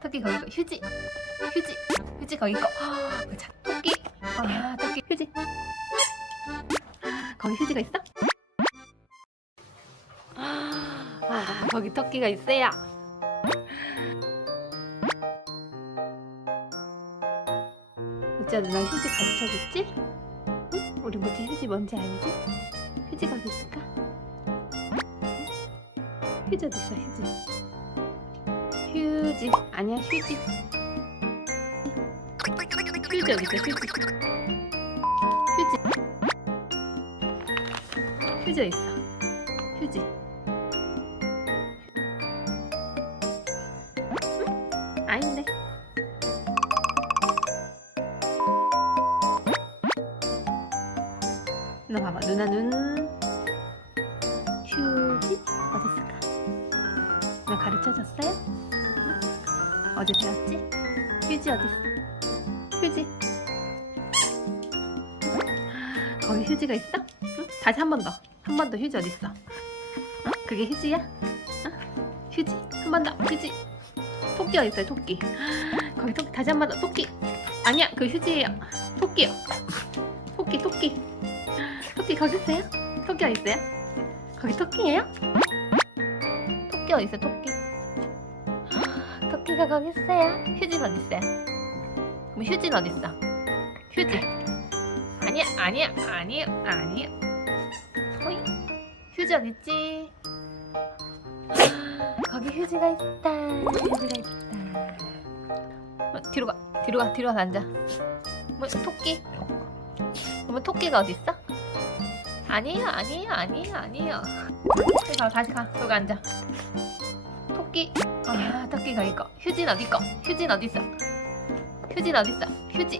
토끼 거기 거 휴지 휴지 휴지 거기 거 자, 토끼 아 토끼 휴지 거기 휴지가 있어? 아 거기 토끼가 있어요 우짜 누나 휴지 가르쳐줬지? 응? 우리 뭐지 휴지 뭔지 알지? 휴지가 있을까? 휴지 어디 있어 휴지 휴지 아니야 휴지. 휴지 어디 있어 휴지. 휴지. 휴지 있어. 휴지. 응? 아닌데. 누나 봐봐 누나 눈. 휴지. 어디 있을까? 누나 가르쳐 줬어요? 응? 어디 배웠지? 휴지 어디 있어? 휴지 거기 휴지가 있어? 응? 다시 한 번 더. 한 번 더 휴지 어디 있어? 어? 그게 휴지야? 어? 휴지 한 번 더. 휴지. 토끼 어디 있어요? 토끼. 거기 토끼 다시 한 번 더. 토끼. 아니야, 그 휴지예요. 토끼요. 토끼, 토끼. 토끼 거기 있어요? 토끼 어디 있어요? 거기 토끼예요? 토끼 어디 있어요? 토끼. 토끼가 거기 있어요. 휴지는 어디 있어요? 그럼 휴지는 어디 있어? 휴지. 아니야, 아니야, 아니야, 아니야. 호이. 휴지 어디 있지? 거기 휴지가 있다. 휴지가 있다. 어, 뒤로 가, 뒤로 가, 뒤로 가서 앉아. 뭐 토끼? 그러면 토끼가 어디 있어? 아니에요, 아니에요, 아니에요, 아니에요. 다시 가, 다시 가. 여기 앉아. 토끼. 아, 토끼가 이거. 휴지는 어디 거? 휴지는 어디 있어? 휴지는 어디 있어? 휴지.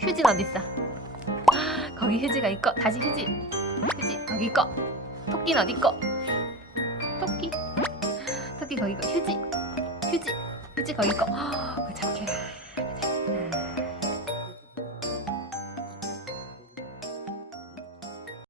휴지는 어디 있어? 거기 휴지가 있고 다시 휴지. 휴지 거기 있고. 토끼는 어디 있고? 토끼. 토끼 거기 있고 휴지. 휴지. 휴지 거기 있고.